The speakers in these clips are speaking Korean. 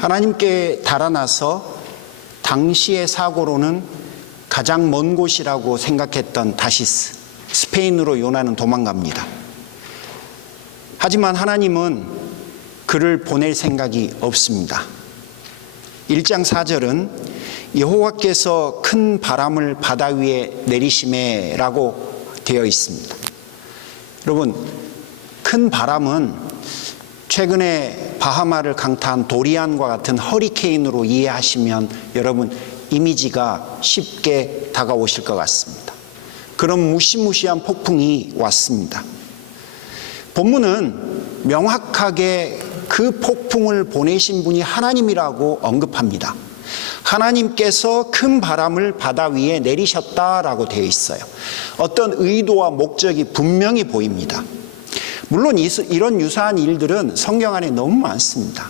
하나님께 달아나서 당시의 사고로는 가장 먼 곳이라고 생각했던 다시스, 스페인으로 요나는 도망갑니다. 하지만 하나님은 그를 보낼 생각이 없습니다. 1장 4절은 여호와께서 큰 바람을 바다 위에 내리시매라고 되어 있습니다. 여러분, 큰 바람은 최근에 바하마를 강타한 도리안과 같은 허리케인으로 이해하시면 여러분 이미지가 쉽게 다가오실 것 같습니다. 그런 무시무시한 폭풍이 왔습니다. 본문은 명확하게 그 폭풍을 보내신 분이 하나님이라고 언급합니다. 하나님께서 큰 바람을 바다 위에 내리셨다라고 되어 있어요. 어떤 의도와 목적이 분명히 보입니다. 물론 이런 유사한 일들은 성경 안에 너무 많습니다.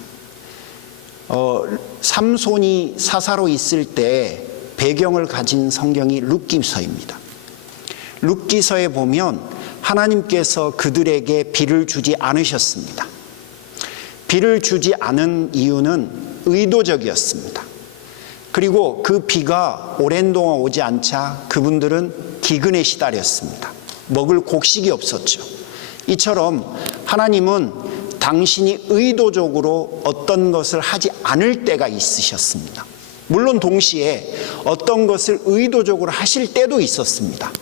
삼손이 사사로 있을 때 배경을 가진 성경이 룻기서입니다. 룻기서에 보면 하나님께서 그들에게 비를 주지 않으셨습니다. 비를 주지 않은 이유는 의도적이었습니다. 그리고 그 비가 오랜 동안 오지 않자 그분들은 기근에 시달렸습니다. 먹을 곡식이 없었죠. 이처럼 하나님은 당신이 의도적으로 어떤 것을 하지 않을 때가 있으셨습니다. 물론 동시에 어떤 것을 의도적으로 하실 때도 있었습니다.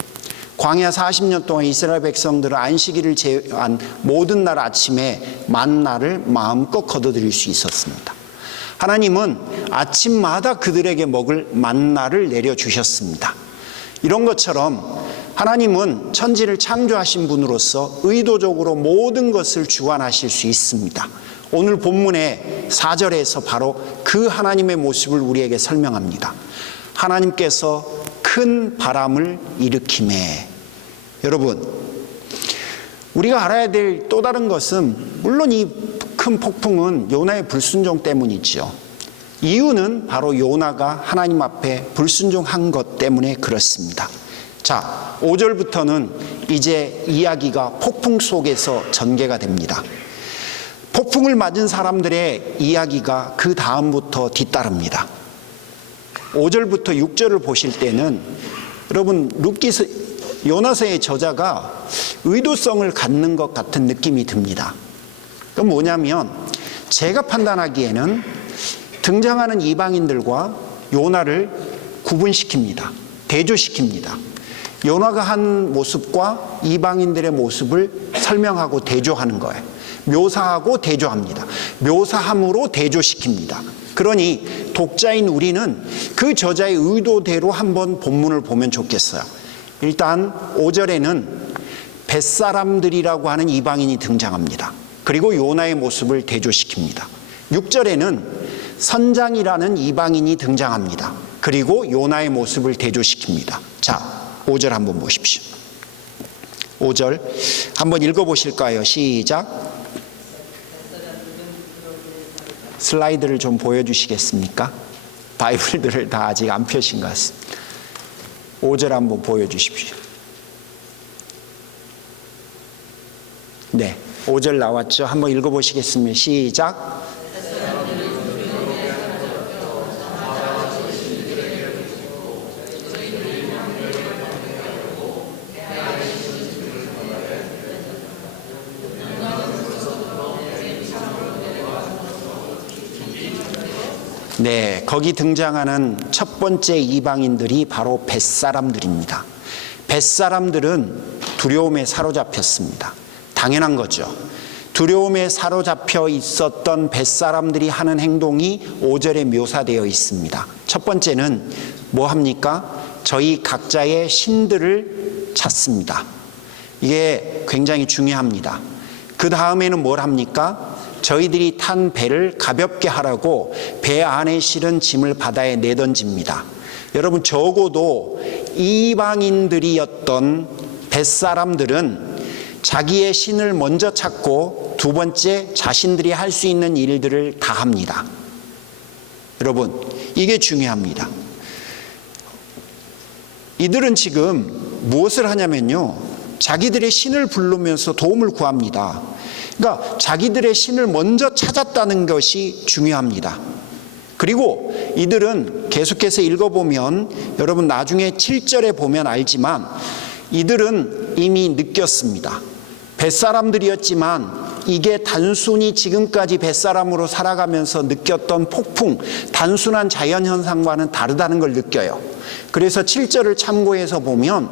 광야 40년 동안 이스라엘 백성들은 안식일을 제외한 모든 날 아침에 만나를 마음껏 거둬들일 수 있었습니다. 하나님은 아침마다 그들에게 먹을 만나를 내려주셨습니다. 이런 것처럼 하나님은 천지를 창조하신 분으로서 의도적으로 모든 것을 주관하실 수 있습니다. 오늘 본문의 4절에서 바로 그 하나님의 모습을 우리에게 설명합니다. 하나님께서 큰 바람을 일으키매. 여러분, 우리가 알아야 될 또 다른 것은 물론 이 큰 폭풍은 요나의 불순종 때문이죠. 이유는 바로 요나가 하나님 앞에 불순종한 것 때문에 그렇습니다. 자, 5절부터는 이제 이야기가 폭풍 속에서 전개가 됩니다. 폭풍을 맞은 사람들의 이야기가 그 다음부터 뒤따릅니다. 5절부터 6절을 보실 때는 여러분 요나서의 저자가 의도성을 갖는 것 같은 느낌이 듭니다. 그건 뭐냐면 제가 판단하기에는 등장하는 이방인들과 요나를 구분시킵니다. 대조시킵니다. 요나가 한 모습과 이방인들의 모습을 설명하고 대조하는 거예요. 묘사하고 대조합니다. 묘사함으로 대조시킵니다. 그러니 독자인 우리는 그 저자의 의도대로 한번 본문을 보면 좋겠어요. 일단 5절에는 벳사람들이라고 하는 이방인이 등장합니다. 그리고 요나의 모습을 대조시킵니다. 6절에는 선장이라는 이방인이 등장합니다. 그리고 요나의 모습을 대조시킵니다. 자, 5절 한번 보십시오. 5절 한번 읽어보실까요? 시작. 슬라이드를 좀 보여주시겠습니까? 바이블들을 다 아직 안 펴신 것 같습니다. 5절 한번 보여주십시오. 네, 5절 나왔죠? 한번 읽어보시겠습니다. 시작. 네, 거기 등장하는 첫 번째 이방인들이 바로 벳사람들입니다. 벳사람들은 두려움에 사로잡혔습니다. 당연한 거죠. 두려움에 사로잡혀 있었던 벳사람들이 하는 행동이 5절에 묘사되어 있습니다. 첫 번째는 뭐 합니까? 저희 각자의 신들을 찾습니다. 이게 굉장히 중요합니다. 그 다음에는 뭘 합니까? 저희들이 탄 배를 가볍게 하라고 배 안에 실은 짐을 바다에 내던집니다. 여러분, 적어도 이방인들이었던 벳사람들은 자기의 신을 먼저 찾고 두 번째 자신들이 할 수 있는 일들을 다 합니다. 여러분, 이게 중요합니다. 이들은 지금 무엇을 하냐면요, 자기들의 신을 부르면서 도움을 구합니다. 그러니까 자기들의 신을 먼저 찾았다는 것이 중요합니다. 그리고 이들은 계속해서 읽어보면 여러분 나중에 7절에 보면 알지만 이들은 이미 느꼈습니다. 뱃사람들이었지만 이게 단순히 지금까지 뱃사람으로 살아가면서 느꼈던 폭풍, 단순한 자연현상과는 다르다는 걸 느껴요. 그래서 7절을 참고해서 보면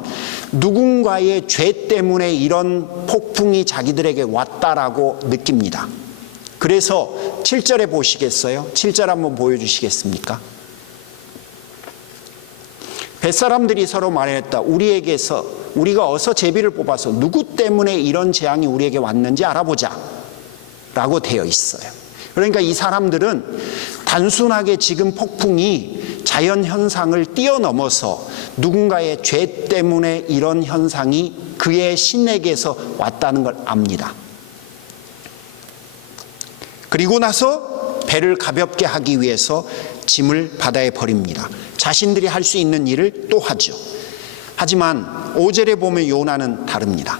누군가의 죄 때문에 이런 폭풍이 자기들에게 왔다라고 느낍니다. 그래서 7절에 보시겠어요? 7절 한번 보여주시겠습니까? 뱃사람들이 서로 말했다. 우리가 어서 제비를 뽑아서 누구 때문에 이런 재앙이 우리에게 왔는지 알아보자 라고 되어 있어요. 그러니까 이 사람들은 단순하게 지금 폭풍이 자연현상을 뛰어넘어서 누군가의 죄 때문에 이런 현상이 그의 신에게서 왔다는 걸 압니다. 그리고 나서 배를 가볍게 하기 위해서 짐을 바다에 버립니다. 자신들이 할 수 있는 일을 또 하죠. 하지만 5절에 보면 요나는 다릅니다.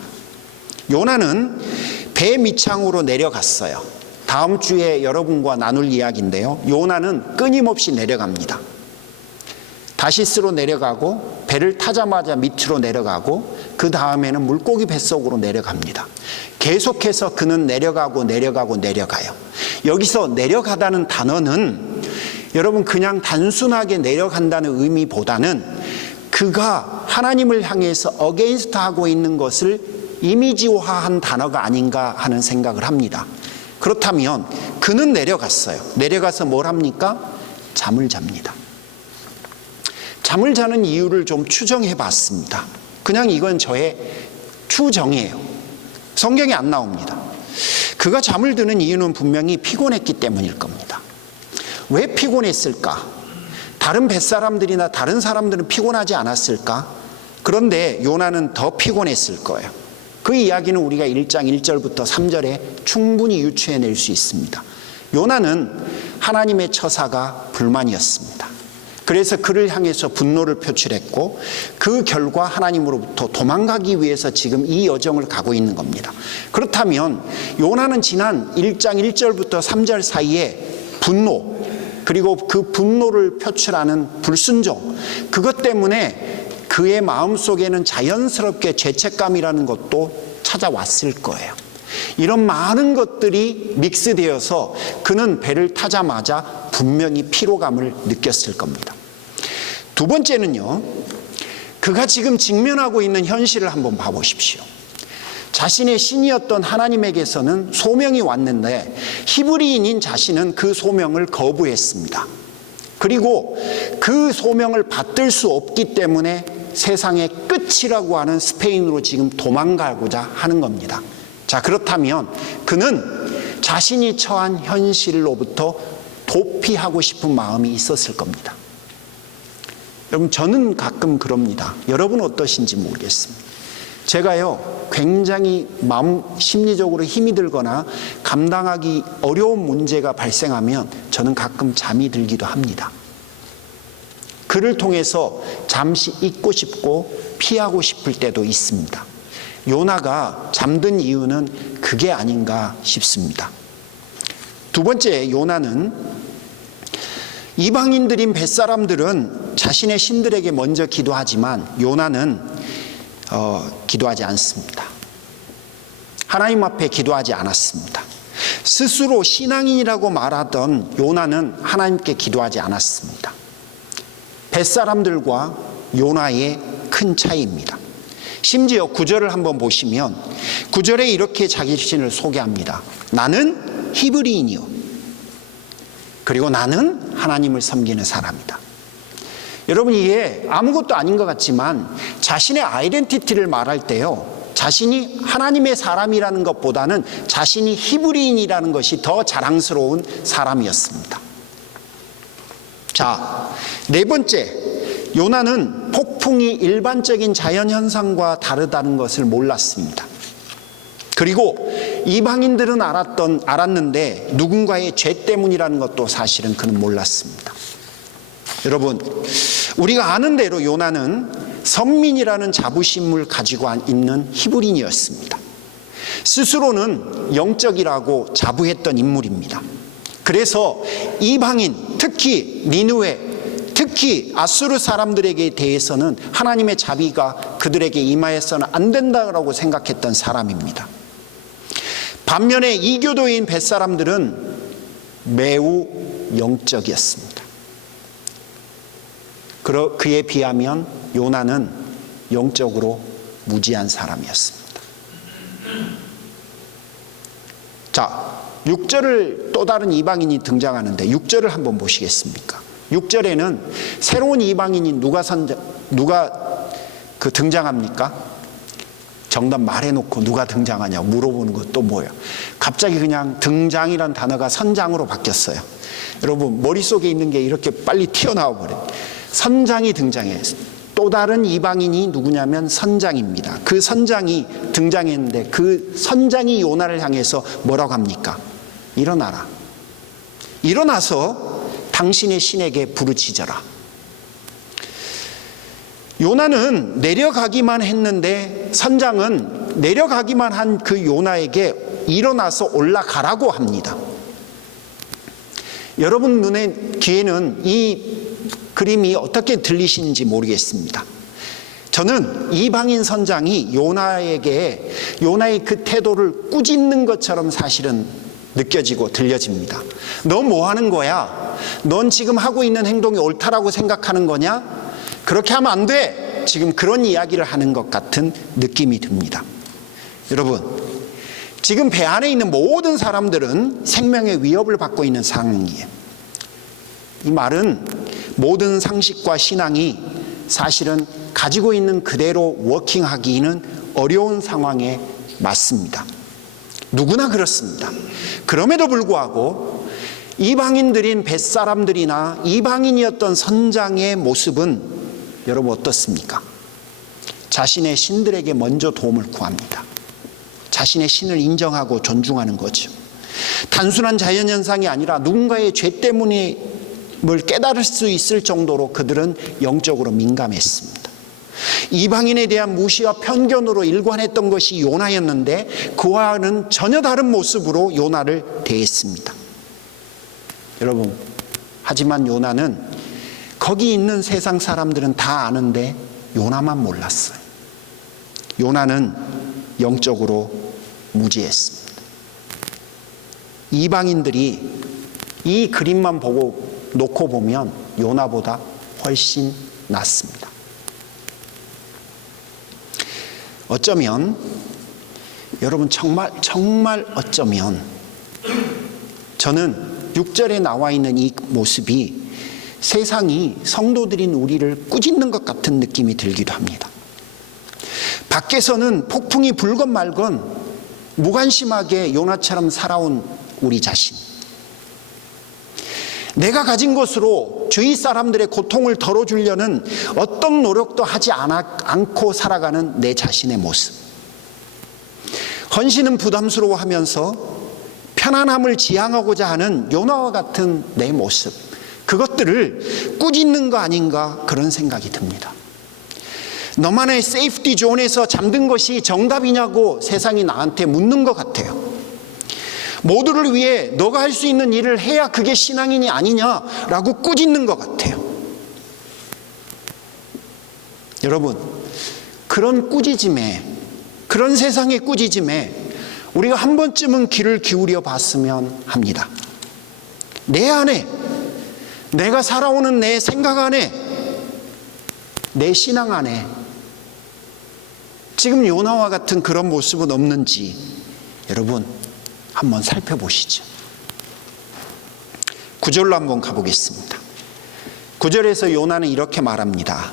요나는 배 밑창으로 내려갔어요. 다음 주에 여러분과 나눌 이야기인데요. 요나는 끊임없이 내려갑니다. 다시스로 내려가고 배를 타자마자 밑으로 내려가고 그 다음에는 물고기 뱃속으로 내려갑니다. 계속해서 그는 내려가고 내려가요. 여기서 내려가다는 단어는 여러분 그냥 단순하게 내려간다는 의미보다는 그가 하나님을 향해서 어게인스트 하고 있는 것을 이미지화한 단어가 아닌가 하는 생각을 합니다. 그렇다면 그는 내려갔어요. 내려가서 뭘 합니까? 잠을 잡니다. 잠을 자는 이유를 좀 추정해 봤습니다. 그냥 이건 저의 추정이에요. 성경에 안 나옵니다. 그가 잠을 드는 이유는 분명히 피곤했기 때문일 겁니다. 왜 피곤했을까? 다른 뱃사람들이나 다른 사람들은 피곤하지 않았을까? 그런데 요나는 더 피곤했을 거예요. 그 이야기는 우리가 1장 1절부터 3절에 충분히 유추해낼 수 있습니다. 요나는 하나님의 처사가 불만이었습니다. 그래서 그를 향해서 분노를 표출했고 그 결과 하나님으로부터 도망가기 위해서 지금 이 여정을 가고 있는 겁니다. 그렇다면 요나는 지난 1장 1절부터 3절 사이에 분노, 그리고 그 분노를 표출하는 불순종, 그것 때문에 그의 마음속에는 자연스럽게 죄책감이라는 것도 찾아왔을 거예요. 이런 많은 것들이 믹스되어서 그는 배를 타자마자 분명히 피로감을 느꼈을 겁니다. 두 번째는요, 그가 지금 직면하고 있는 현실을 한번 봐보십시오. 자신의 신이었던 하나님에게서는 소명이 왔는데 히브리인인 자신은 그 소명을 거부했습니다. 그리고 그 소명을 받들 수 없기 때문에 세상의 끝이라고 하는 스페인으로 지금 도망가고자 하는 겁니다. 자, 그렇다면 그는 자신이 처한 현실로부터 도피하고 싶은 마음이 있었을 겁니다. 여러분, 저는 가끔 그럽니다. 여러분 어떠신지 모르겠습니다. 제가요, 굉장히 마음 심리적으로 힘이 들거나 감당하기 어려운 문제가 발생하면 저는 가끔 잠이 들기도 합니다. 그를 통해서 잠시 잊고 싶고 피하고 싶을 때도 있습니다. 요나가 잠든 이유는 그게 아닌가 싶습니다. 두 번째, 요나는 이방인들인 뱃사람들은 자신의 신들에게 먼저 기도하지만 요나는 기도하지 않습니다. 하나님 앞에 기도하지 않았습니다. 스스로 신앙인이라고 말하던 요나는 하나님께 기도하지 않았습니다. 뱃사람들과 요나의 큰 차이입니다. 심지어 9절을 한번 보시면 9절에 이렇게 자기 자신을 소개합니다. 나는 히브리인이요. 그리고 나는 하나님을 섬기는 사람이다. 여러분, 이게 아무것도 아닌 것 같지만 자신의 아이덴티티를 말할 때요, 자신이 하나님의 사람이라는 것보다는 자신이 히브리인이라는 것이 더 자랑스러운 사람이었습니다. 자, 네 번째, 요나는 폭풍이 일반적인 자연현상과 다르다는 것을 몰랐습니다. 그리고 이방인들은 알았는데 누군가의 죄 때문이라는 것도 사실은 그는 몰랐습니다. 여러분, 우리가 아는 대로 요나는 선민이라는 자부심을 가지고 있는 히브리인이었습니다. 스스로는 영적이라고 자부했던 인물입니다. 그래서 이방인, 특히 니느웨, 특히 아수르 사람들에게 대해서는 하나님의 자비가 그들에게 임하여서는 안 된다고 생각했던 사람입니다. 반면에 이교도인 벳사람들은 매우 영적이었습니다. 그에 비하면 요나는 영적으로 무지한 사람이었습니다. 자, 6절을 또 다른 이방인이 등장하는데 6절을 한번 보시겠습니까? 6절에는 새로운 이방인이 누가 등장합니까? 정답 말해놓고 누가 등장하냐고 물어보는 것도 뭐예요? 갑자기 그냥 등장이란 단어가 선장으로 바뀌었어요. 여러분 머릿속에 있는 게 이렇게 빨리 튀어나와 버려요. 선장이 등장해요. 또 다른 이방인이 누구냐면 선장입니다. 그 선장이 등장했는데 그 선장이 요나를 향해서 뭐라고 합니까? 일어나라. 일어나서 당신의 신에게 부르짖어라. 요나는 내려가기만 했는데 선장은 내려가기만 한 그 요나에게 일어나서 올라가라고 합니다. 여러분 귀에는 이 그림이 어떻게 들리시는지 모르겠습니다. 저는 이방인 선장이 요나의 그 태도를 꾸짖는 것처럼 사실은 느껴지고 들려집니다. 너 뭐 하는 거야? 넌 지금 하고 있는 행동이 옳다라고 생각하는 거냐? 그렇게 하면 안 돼! 지금 그런 이야기를 하는 것 같은 느낌이 듭니다. 여러분, 지금 배 안에 있는 모든 사람들은 생명의 위협을 받고 있는 상황이에요. 이 말은 모든 상식과 신앙이 사실은 가지고 있는 그대로 워킹하기는 어려운 상황에 맞습니다. 누구나 그렇습니다. 그럼에도 불구하고 이방인들인 벳사람들이나 이방인이었던 선장의 모습은 여러분 어떻습니까? 자신의 신들에게 먼저 도움을 구합니다. 자신의 신을 인정하고 존중하는 거죠. 단순한 자연현상이 아니라 누군가의 죄 때문에 뭘 깨달을 수 있을 정도로 그들은 영적으로 민감했습니다. 이방인에 대한 무시와 편견으로 일관했던 것이 요나였는데 그와는 전혀 다른 모습으로 요나를 대했습니다. 여러분, 하지만 요나는 거기 있는 세상 사람들은 다 아는데 요나만 몰랐어요. 요나는 영적으로 무지했습니다. 이방인들이 이 그림만 놓고 보면 요나보다 훨씬 낫습니다. 어쩌면 여러분 정말 어쩌면 저는 6절에 나와 있는 이 모습이 세상이 성도들인 우리를 꾸짖는 것 같은 느낌이 들기도 합니다. 밖에서는 폭풍이 불건 말건 무관심하게 요나처럼 살아온 우리 자신, 내가 가진 것으로 주위 사람들의 고통을 덜어주려는 어떤 노력도 하지 않고 살아가는 내 자신의 모습, 헌신은 부담스러워하면서 편안함을 지향하고자 하는 요나와 같은 내 모습, 그것들을 꾸짖는 거 아닌가 그런 생각이 듭니다. 너만의 세이프티 존에서 잠든 것이 정답이냐고 세상이 나한테 묻는 것 같아요. 모두를 위해 너가 할 수 있는 일을 해야 그게 신앙인이 아니냐라고 꾸짖는 것 같아요. 여러분, 그런 꾸짖음에, 그런 세상의 꾸짖음에 우리가 한 번쯤은 귀를 기울여 봤으면 합니다. 내 안에, 내가 살아오는 내 생각 안에, 내 신앙 안에 지금 요나와 같은 그런 모습은 없는지 여러분 한번 살펴보시죠. 9절로 한번 가보겠습니다. 9절에서 요나는 이렇게 말합니다.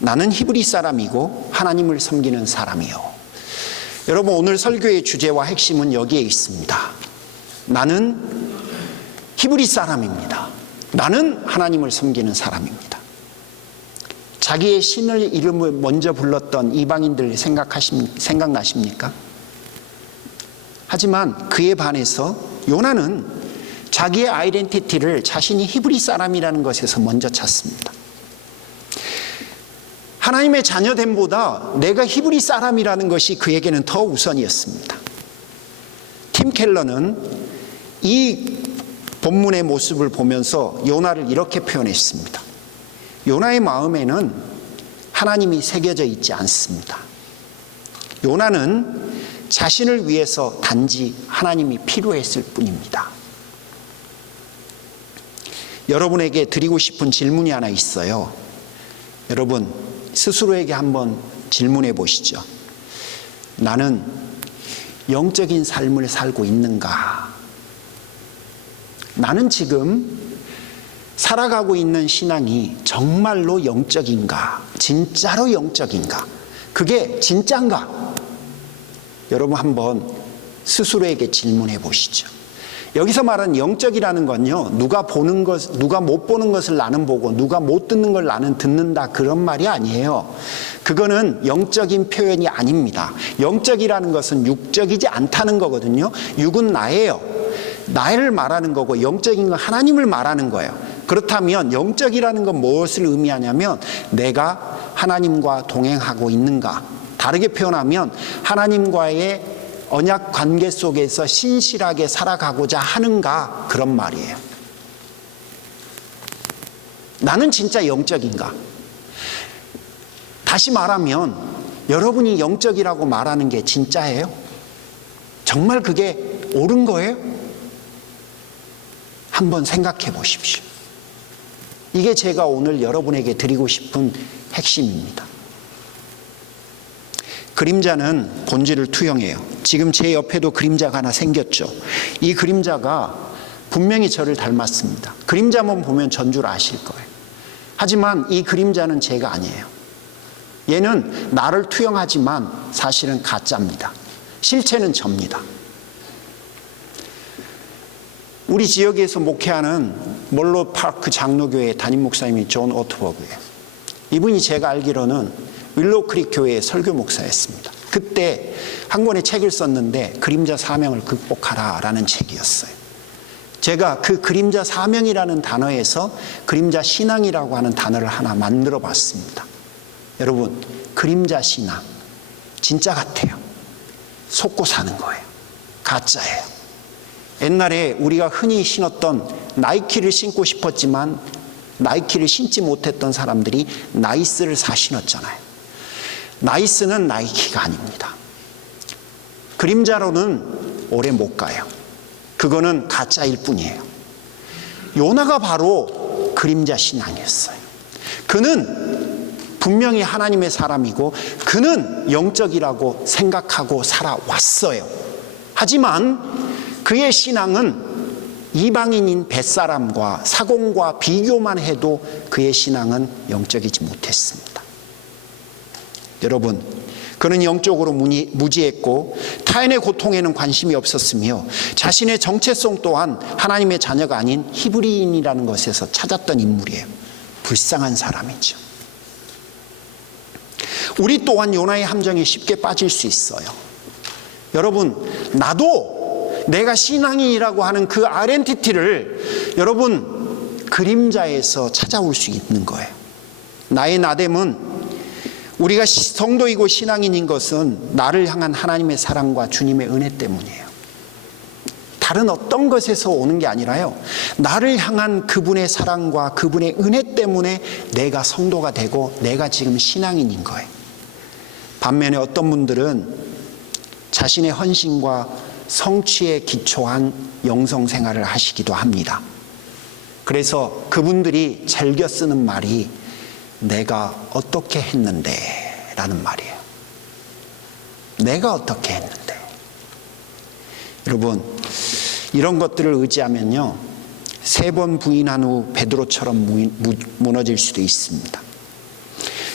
나는 히브리 사람이고 하나님을 섬기는 사람이요. 여러분, 오늘 설교의 주제와 핵심은 여기에 있습니다. 나는 히브리 사람입니다. 나는 하나님을 섬기는 사람입니다. 자기의 신을 이름을 먼저 불렀던 이방인들 생각나십니까? 하지만 그에 반해서 요나는 자기의 아이덴티티를 자신이 히브리 사람이라는 것에서 먼저 찾습니다. 하나님의 자녀됨보다 내가 히브리 사람이라는 것이 그에게는 더 우선이었습니다. 팀 켈러는 이 본문의 모습을 보면서 요나를 이렇게 표현했습니다. 요나의 마음에는 하나님이 새겨져 있지 않습니다. 요나는 자신을 위해서 단지 하나님이 필요했을 뿐입니다. 여러분에게 드리고 싶은 질문이 하나 있어요. 여러분 스스로에게 한번 질문해 보시죠. 나는 영적인 삶을 살고 있는가? 나는 지금 살아가고 있는 신앙이 정말로 영적인가? 진짜로 영적인가? 그게 진짠가? 여러분 한번 스스로에게 질문해 보시죠. 여기서 말하는 영적이라는 건요, 누가 못 보는 것을 나는 보고 누가 못 듣는 걸 나는 듣는다, 그런 말이 아니에요. 그거는 영적인 표현이 아닙니다. 영적이라는 것은 육적이지 않다는 거거든요. 육은 나예요. 나를 말하는 거고, 영적인 건 하나님을 말하는 거예요. 그렇다면 영적이라는 건 무엇을 의미하냐면 내가 하나님과 동행하고 있는가, 다르게 표현하면 하나님과의 언약 관계 속에서 신실하게 살아가고자 하는가, 그런 말이에요. 나는 진짜 영적인가? 다시 말하면 여러분이 영적이라고 말하는 게 진짜예요? 정말 그게 옳은 거예요? 한번 생각해 보십시오. 이게 제가 오늘 여러분에게 드리고 싶은 핵심입니다. 그림자는 본질을 투영해요. 지금 제 옆에도 그림자가 하나 생겼죠. 이 그림자가 분명히 저를 닮았습니다. 그림자만 보면 전 줄 아실 거예요. 하지만 이 그림자는 제가 아니에요. 얘는 나를 투영하지만 사실은 가짜입니다. 실체는 접니다. 우리 지역에서 목회하는 몰로 파크 장로교회 담임 목사님이 존 오트버그예요. 이분이 제가 알기로는 윌로우 크릭 교회의 설교 목사였습니다. 그때 한 권의 책을 썼는데 그림자 사명을 극복하라라는 책이었어요. 제가 그 그림자 사명이라는 단어에서 그림자 신앙이라고 하는 단어를 하나 만들어 봤습니다. 여러분, 그림자 신앙 진짜 같아요. 속고 사는 거예요. 가짜예요. 옛날에 우리가 흔히 신었던 나이키를 신고 싶었지만 나이키를 신지 못했던 사람들이 나이스를 사 신었잖아요. 나이스는 나이키가 아닙니다. 그림자로는 오래 못 가요. 그거는 가짜일 뿐이에요. 요나가 바로 그림자 신앙이었어요. 그는 분명히 하나님의 사람이고 그는 영적이라고 생각하고 살아왔어요. 하지만 그의 신앙은 이방인인 벳사람과 사공과 비교만 해도 그의 신앙은 영적이지 못했습니다. 여러분, 그는 영적으로 무지했고 타인의 고통에는 관심이 없었으며 자신의 정체성 또한 하나님의 자녀가 아닌 히브리인이라는 것에서 찾았던 인물이에요. 불쌍한 사람이죠. 우리 또한 요나의 함정에 쉽게 빠질 수 있어요. 여러분, 나도 내가 신앙인이라고 하는 그 아이덴티티를 여러분 그림자에서 찾아올 수 있는 거예요. 나의 나됨은 우리가 성도이고 신앙인인 것은 나를 향한 하나님의 사랑과 주님의 은혜 때문이에요. 다른 어떤 것에서 오는 게 아니라요, 나를 향한 그분의 사랑과 그분의 은혜 때문에 내가 성도가 되고 내가 지금 신앙인인 거예요. 반면에 어떤 분들은 자신의 헌신과 성취에 기초한 영성생활을 하시기도 합니다. 그래서 그분들이 즐겨 쓰는 말이 내가 어떻게 했는데 라는 말이에요. 내가 어떻게 했는데. 여러분, 이런 것들을 의지하면요 3번 부인한 후 베드로처럼 무너질 수도 있습니다.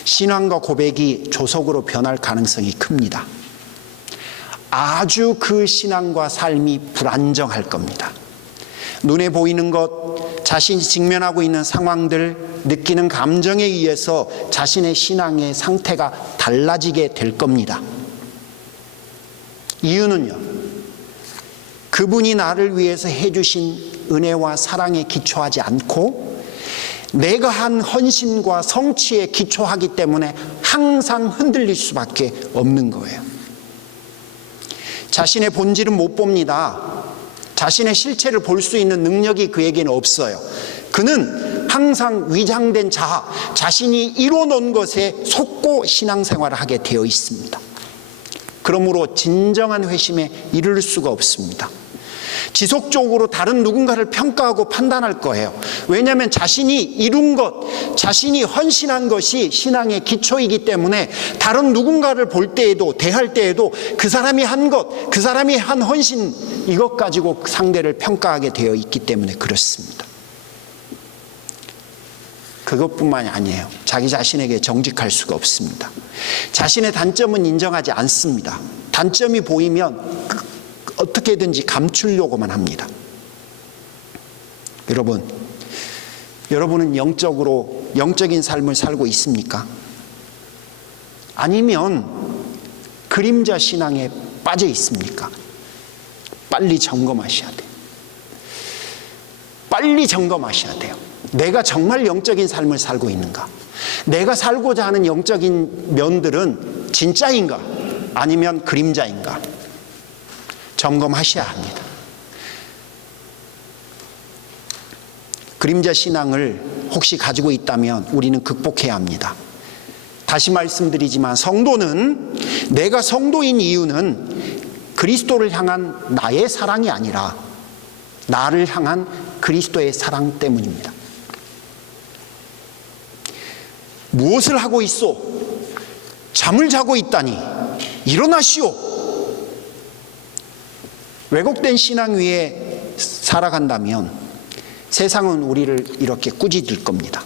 신앙과 고백이 조속으로 변할 가능성이 큽니다. 아주 그 신앙과 삶이 불안정할 겁니다. 눈에 보이는 것, 자신이 직면하고 있는 상황들, 느끼는 감정에 의해서 자신의 신앙의 상태가 달라지게 될 겁니다. 이유는요, 그분이 나를 위해서 해주신 은혜와 사랑에 기초하지 않고 내가 한 헌신과 성취에 기초하기 때문에 항상 흔들릴 수밖에 없는 거예요. 자신의 본질은 못 봅니다. 자신의 실체를 볼 수 있는 능력이 그에게는 없어요. 그는 항상 위장된 자아, 자신이 이뤄놓은 것에 속고 신앙생활을 하게 되어 있습니다. 그러므로 진정한 회심에 이를 수가 없습니다. 지속적으로 다른 누군가를 평가하고 판단할 거예요. 왜냐하면 자신이 이룬 것, 자신이 헌신한 것이 신앙의 기초이기 때문에 다른 누군가를 볼 때에도, 대할 때에도 그 사람이 한 것, 그 사람이 한 헌신, 이것 가지고 상대를 평가하게 되어 있기 때문에 그렇습니다. 그것뿐만이 아니에요. 자기 자신에게 정직할 수가 없습니다. 자신의 단점은 인정하지 않습니다. 단점이 보이면 어떻게든지 감추려고만 합니다. 여러분은 영적인 삶을 살고 있습니까? 아니면 그림자 신앙에 빠져 있습니까? 빨리 점검하셔야 돼요. 빨리 점검하셔야 돼요. 내가 정말 영적인 삶을 살고 있는가? 내가 살고자 하는 영적인 면들은 진짜인가? 아니면 그림자인가? 점검하셔야 합니다. 그림자 신앙을 혹시 가지고 있다면 우리는 극복해야 합니다. 다시 말씀드리지만 성도는, 내가 성도인 이유는 그리스도를 향한 나의 사랑이 아니라 나를 향한 그리스도의 사랑 때문입니다. 무엇을 하고 있소? 잠을 자고 있다니 일어나시오. 왜곡된 신앙 위에 살아간다면 세상은 우리를 이렇게 꾸짖을 겁니다.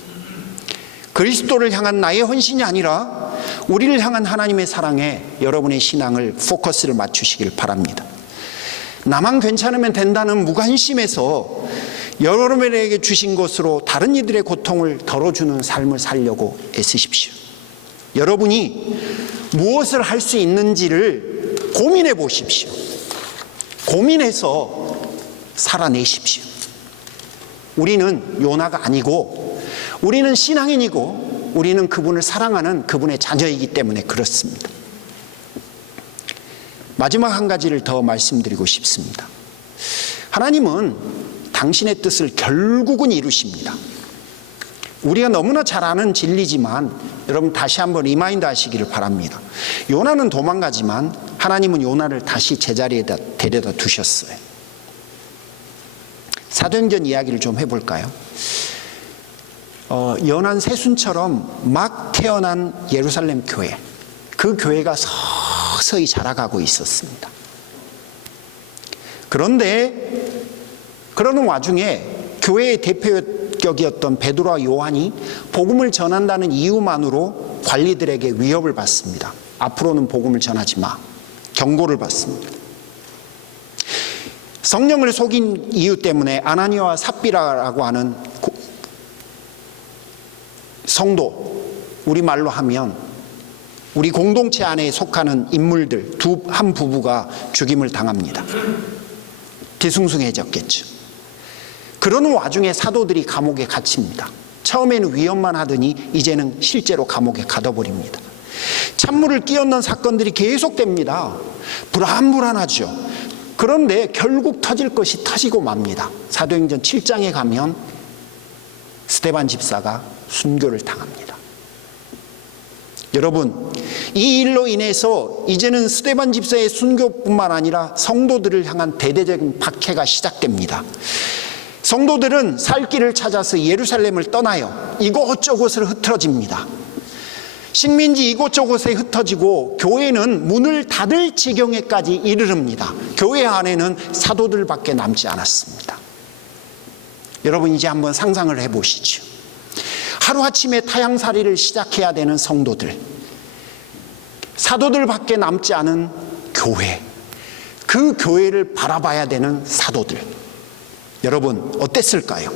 그리스도를 향한 나의 헌신이 아니라 우리를 향한 하나님의 사랑에 여러분의 신앙을 포커스를 맞추시길 바랍니다. 나만 괜찮으면 된다는 무관심에서 여러분에게 주신 것으로 다른 이들의 고통을 덜어주는 삶을 살려고 애쓰십시오. 여러분이 무엇을 할 수 있는지를 고민해 보십시오. 고민해서 살아내십시오. 우리는 요나가 아니고 우리는 신앙인이고 우리는 그분을 사랑하는 그분의 자녀이기 때문에 그렇습니다. 마지막 한 가지를 더 말씀드리고 싶습니다. 하나님은 당신의 뜻을 결국은 이루십니다. 우리가 너무나 잘 아는 진리지만 여러분 다시 한번 리마인드 하시기를 바랍니다. 요나는 도망가지만 하나님은 요나를 다시 제자리에다 데려다 두셨어요. 사도행전 이야기를 좀 해볼까요? 연한 새순처럼 막 태어난 예루살렘 교회, 그 교회가 서서히 자라가고 있었습니다. 그런데 그러는 와중에 교회의 대표격이었던 베드로와 요한이 복음을 전한다는 이유만으로 관리들에게 위협을 받습니다. 앞으로는 복음을 전하지 마, 경고를 받습니다. 성령을 속인 이유 때문에 아나니아와 삽비라라고 하는 성도, 우리말로 하면 우리 공동체 안에 속하는 인물들 한 부부가 죽임을 당합니다. 뒤숭숭해졌겠죠. 그러는 와중에 사도들이 감옥에 갇힙니다. 처음에는 위협만 하더니 이제는 실제로 감옥에 가둬버립니다. 찬물을 끼얹는 사건들이 계속됩니다. 불안불안하죠. 그런데 결국 터질 것이 터지고 맙니다. 사도행전 7장에 가면 스데반 집사가 순교를 당합니다. 여러분, 이 일로 인해서 이제는 스데반 집사의 순교뿐만 아니라 성도들을 향한 대대적인 박해가 시작됩니다. 성도들은 살 길을 찾아서 예루살렘을 떠나요. 이곳저곳을 흩어집니다. 식민지 이곳저곳에 흩어지고 교회는 문을 닫을 지경에까지 이르릅니다. 교회 안에는 사도들밖에 남지 않았습니다. 여러분, 이제 한번 상상을 해보시죠. 하루아침에 타향살이를 시작해야 되는 성도들, 사도들밖에 남지 않은 교회, 그 교회를 바라봐야 되는 사도들. 여러분, 어땠을까요?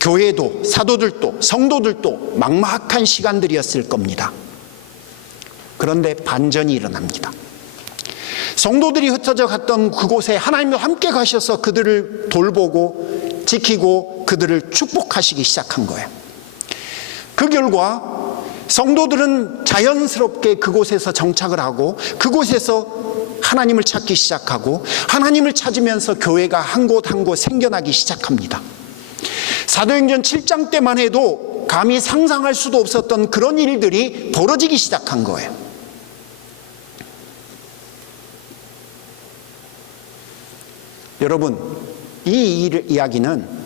교회도 사도들도 성도들도 막막한 시간들이었을 겁니다. 그런데 반전이 일어납니다. 성도들이 흩어져 갔던 그곳에 하나님과 함께 가셔서 그들을 돌보고 지키고 그들을 축복하시기 시작한 거예요. 그 결과 성도들은 자연스럽게 그곳에서 정착을 하고 그곳에서 하나님을 찾기 시작하고 하나님을 찾으면서 교회가 한 곳 한 곳 생겨나기 시작합니다. 사도행전 7장 때만 해도 감히 상상할 수도 없었던 그런 일들이 벌어지기 시작한 거예요. 여러분, 이 이야기는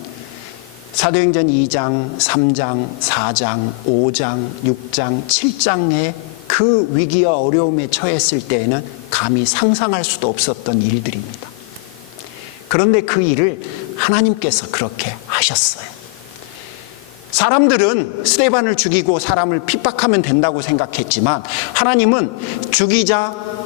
사도행전 2장, 3장, 4장, 5장, 6장, 7장의 그 위기와 어려움에 처했을 때에는 감히 상상할 수도 없었던 일들입니다. 그런데 그 일을 하나님께서 그렇게 하셨어요. 사람들은 스데반을 죽이고 사람을 핍박하면 된다고 생각했지만 하나님은 죽이자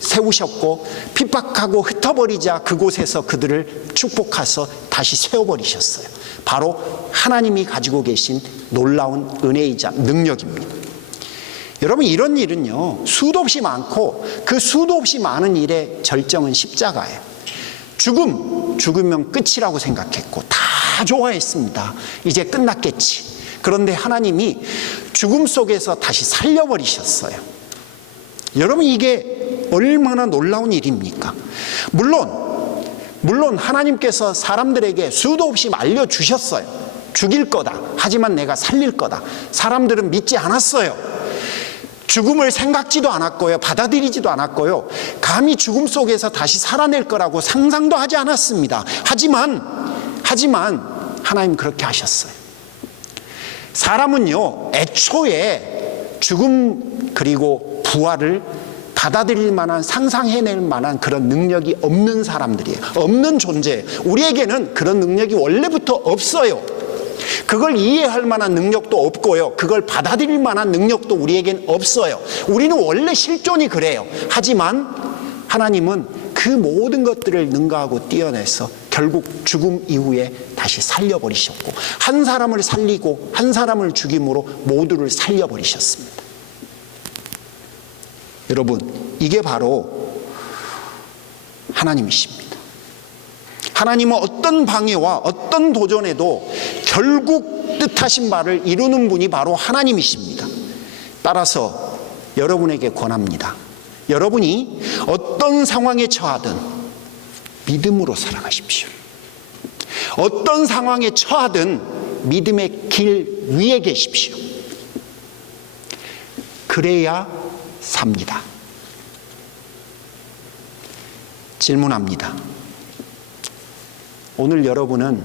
세우셨고 핍박하고 흩어버리자 그곳에서 그들을 축복하셔서 다시 세워버리셨어요. 바로 하나님이 가지고 계신 놀라운 은혜이자 능력입니다. 여러분, 이런 일은요 수도 없이 많고 그 수도 없이 많은 일의 절정은 십자가예요. 죽으면 끝이라고 생각했고 다 좋아했습니다. 이제 끝났겠지. 그런데 하나님이 죽음 속에서 다시 살려버리셨어요. 여러분, 이게 얼마나 놀라운 일입니까? 물론 하나님께서 사람들에게 수도 없이 알려주셨어요. 죽일 거다. 하지만 내가 살릴 거다. 사람들은 믿지 않았어요. 죽음을 생각지도 않았고요. 받아들이지도 않았고요. 감히 죽음 속에서 다시 살아낼 거라고 상상도 하지 않았습니다. 하지만 하나님 그렇게 하셨어요. 사람은요 애초에 죽음 그리고 부활을 받아들일 만한, 상상해낼 만한 그런 능력이 없는 사람들이에요. 없는 존재예요. 우리에게는 그런 능력이 원래부터 없어요. 그걸 이해할 만한 능력도 없고요. 그걸 받아들일 만한 능력도 우리에겐 없어요. 우리는 원래 실존이 그래요. 하지만 하나님은 그 모든 것들을 능가하고 뛰어내서 결국 죽음 이후에 다시 살려버리셨고, 한 사람을 살리고 한 사람을 죽임으로 모두를 살려버리셨습니다. 여러분, 이게 바로 하나님이십니다. 하나님은 어떤 방해와 어떤 도전에도 결국 뜻하신 바를 이루는 분이 바로 하나님이십니다. 따라서 여러분에게 권합니다. 여러분이 어떤 상황에 처하든 믿음으로 살아가십시오. 어떤 상황에 처하든 믿음의 길 위에 계십시오. 그래야 삽니다. 질문합니다. 오늘 여러분은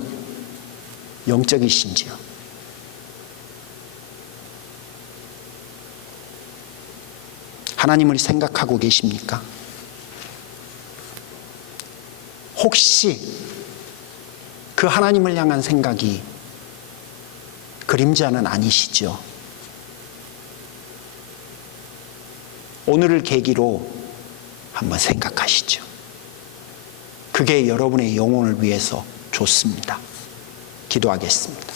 영적이신지요? 하나님을 생각하고 계십니까? 혹시 그 하나님을 향한 생각이 그림자는 아니시죠? 오늘을 계기로 한번 생각하시죠. 그게 여러분의 영혼을 위해서 좋습니다. 기도하겠습니다.